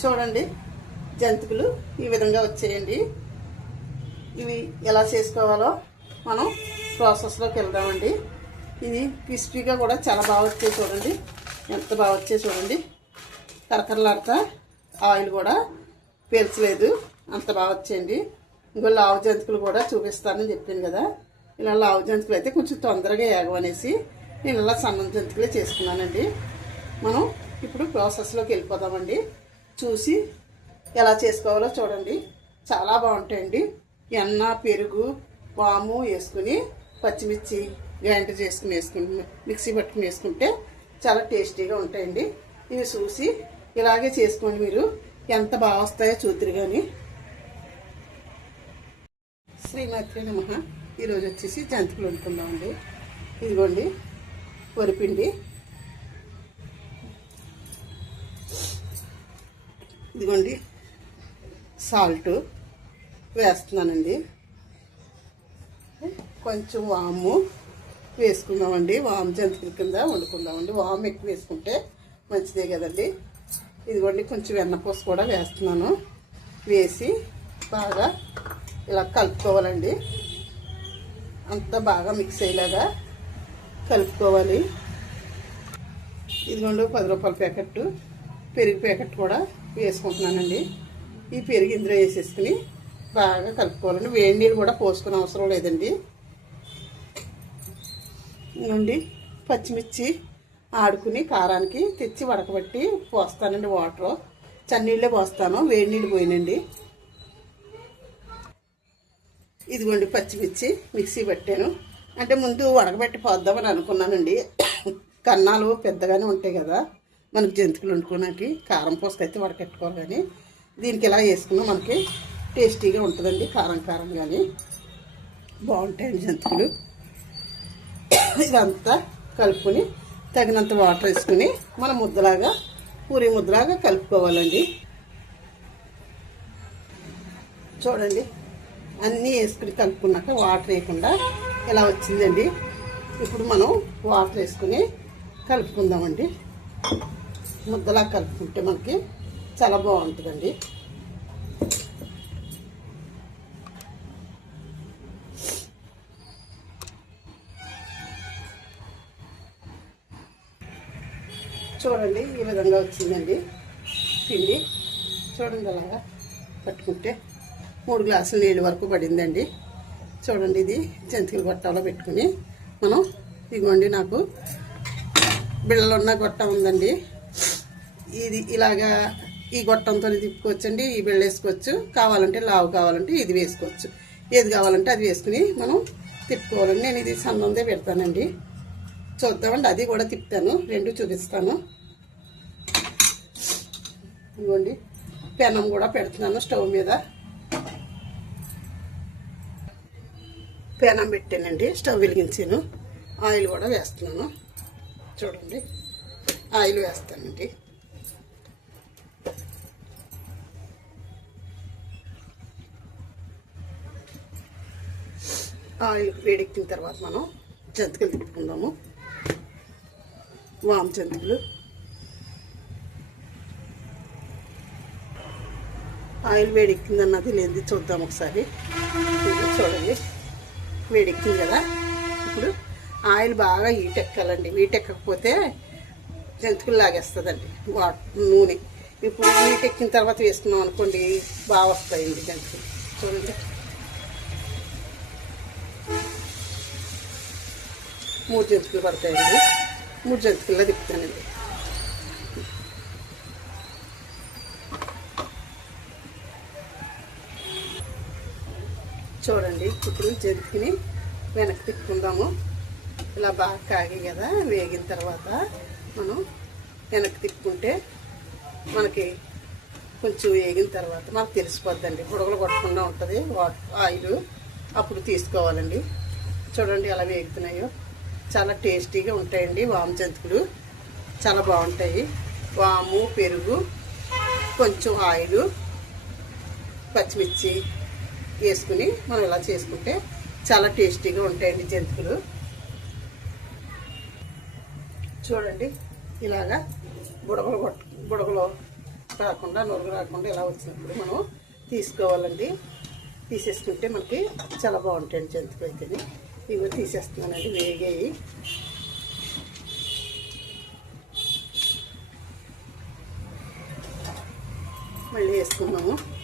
చూడండి, జంతికలు ఈ విధంగా వచ్చేయండి. ఇవి ఎలా చేసుకోవాలో మనం ప్రాసెస్లోకి వెళ్దామండి. ఇది క్రిస్పీగా కూడా చాలా బాగా వచ్చాయి. చూడండి ఎంత బాగా వచ్చాయి. చూడండి, కరకరలాడతా ఆయిల్ కూడా పీల్చలేదు, అంత బాగా వచ్చేయండి. ఇంకో లావు జంతికలు కూడా చూపిస్తానని చెప్పాను కదా. ఇలా లావు జంతికలు అయితే కొంచెం తొందరగా ఏగవనేసి నేను ఇలా సన్నం జంతికలే చేసుకున్నానండి. మనం ఇప్పుడు ప్రాసెస్లోకి వెళ్ళిపోదామండి. చూసి ఎలా చేసుకోవాలో చూడండి, చాలా బాగుంటాయండి. వెన్న, పెరుగు, వాము వేసుకుని పచ్చిమిర్చి గ్రైండర్ చేసుకుని మిక్సీ పట్టుకుని వేసుకుంటే చాలా టేస్టీగా ఉంటాయండి. ఇవి చూసి ఇలాగే చేసుకోండి, మీరు ఎంత బాగా వస్తాయో చూద్దరు. కానీ శ్రీమాత్రే నమః. ఈరోజు వచ్చేసి జంతికలు వండుకుందామండి. ఇదిగోండి వరిపిండి, ఇదిగోండి సాల్ట్ వేస్తున్నానండి. కొంచెం వాము వేసుకుందామండి. వాము జంతికల కింద వండుకుందామండి. వాము ఎక్కువ వేసుకుంటే మంచిదే కదండి. ఇదిగోండి కొంచెం వెన్నపూస కూడా వేస్తున్నాను. వేసి బాగా ఇలా కలుపుకోవాలండి. అంతా బాగా మిక్స్ అయ్యేలాగా కలుపుకోవాలి. ఇదిగోండి 10 రూపాయల ప్యాకెట్ పెరుగు ప్యాకెట్ కూడా వేసుకుంటున్నానండి. ఈ పెరుగు ఇందులో వేసేసుకుని బాగా కలుపుకోవాలండి. వేడి నీళ్ళు కూడా పోసుకునే అవసరం లేదండి. ఇదిగోండి పచ్చిమిర్చి ఆడుకుని కారానికి తెచ్చి వడకబట్టి పోస్తానండి. వాటర్ చన్నీళ్ళే పోస్తాను, వేడి నీళ్ళు పోయినండి. ఇదిగోండి పచ్చిమిర్చి మిక్సీ పట్టాను. అంటే ముందు వడకబెట్టి పోద్దామని అనుకున్నానండి. కన్నాలు పెద్దగానే ఉంటాయి కదా మనకి జంతికలు వండుకోవడానికి. కారం పోసుకైతే వడకెట్టుకోవాలి, కానీ దీనికి ఇలా వేసుకున్నా మనకి టేస్టీగా ఉంటుందండి. కారం కారం కానీ బాగుంటాయండి జంతికలు. ఇదంతా కలుపుకొని తగినంత వాటర్ వేసుకుని మనం ముద్దలాగా పూరి ముద్దలాగా కలుపుకోవాలండి. చూడండి అన్నీ వేసుకుని కలుపుకున్నాక వాటర్ వేయకుండా ఇలా వచ్చిందండి. ఇప్పుడు మనం వాటర్ వేసుకుని కలుపుకుందామండి. ముద్దలా కలుపుకుంటే మనకి చాలా బాగుంటుందండి. చూడండి ఈ విధంగా వచ్చిందండి పిండి. చూడండి అలాగా పట్టుకుంటే 3 గ్లాసుల నీళ్ళు వరకు పడిందండి. చూడండి ఇది జంతికల గొట్టాలో పెట్టుకుని మనం, ఇదిగోండి నాకు బిళ్ళలున్న గొట్టం ఉందండి. ఇది ఇలాగా ఈ గొట్టంతో తిప్పుకోవచ్చండి. ఈ బిళ్ళ వేసుకోవచ్చు, కావాలంటే లావు కావాలంటే ఇది వేసుకోవచ్చు. ఏది కావాలంటే అది వేసుకుని మనం తిప్పుకోవాలండి. నేను ఇది సన్నందే పెడతానండి. చూద్దామండి, అది కూడా తిప్పుతాను, రెండు చూపిస్తాను. ఇదిగోండి పెనం కూడా పెడుతున్నాను స్టవ్ మీద. పెనం పెట్టానండి, స్టవ్ వెలిగించాను. ఆయిల్ కూడా వేస్తున్నాను. చూడండి ఆయిల్ వేస్తానండి. ఆయిల్ వేడెక్కిన తర్వాత మనం జంతికలు తిప్పుకుందాము. వాము జంతికలు. ఆయిల్ వేడెక్కిందన్నది లేనిది చూద్దాం ఒకసారి. చూడండి వేడెక్కింది కదా. ఇప్పుడు ఆయిల్ బాగా ఈటెక్కాలండి. వీటెక్కకపోతే జంతికలు లాగేస్తుందండి నూనె. ఇప్పుడు వీటెక్కిన తర్వాత వేసుకున్నాం అనుకోండి బాగా వస్తాయండి జంతికలు. చూడండి 3 జంతికలు పడతాయండి. 3 జంతికల్లో తిప్పుతానండి. చూడండి ఇప్పుడు జంతికని వెనక్కి తిప్పుకుందాము. ఇలా బాగా కాగి కదా, వేగిన తర్వాత మనం వెనక్కి తిప్పుకుంటే మనకి కొంచెం వేగిన తర్వాత మనకు తెలిసిపోద్దండి. బుడగలు కొట్టకుండా ఉంటుంది ఆయిల్. అప్పుడు తీసుకోవాలండి. చూడండి ఎలా వేగుతున్నాయో. చాలా టేస్టీగా ఉంటాయండి వాము జంతికలు, చాలా బాగుంటాయి. వాము, పెరుగు, కొంచెం ఆయిల్, పచ్చిమిర్చి వేసుకుని మనం ఇలా చేసుకుంటే చాలా టేస్టీగా ఉంటాయండి జంతికలు. చూడండి ఇలాగా బుడగలు రాకుండా నొరుగు రాకుండా ఇలా వచ్చినప్పుడు మనం తీసుకోవాలండి. తీసేసుకుంటే మనకి చాలా బాగుంటాయండి జంతికలు అయితేనే. ఇవి తీసేస్తున్నానండి వేగాయి. మళ్ళీ వేసుకున్నాము.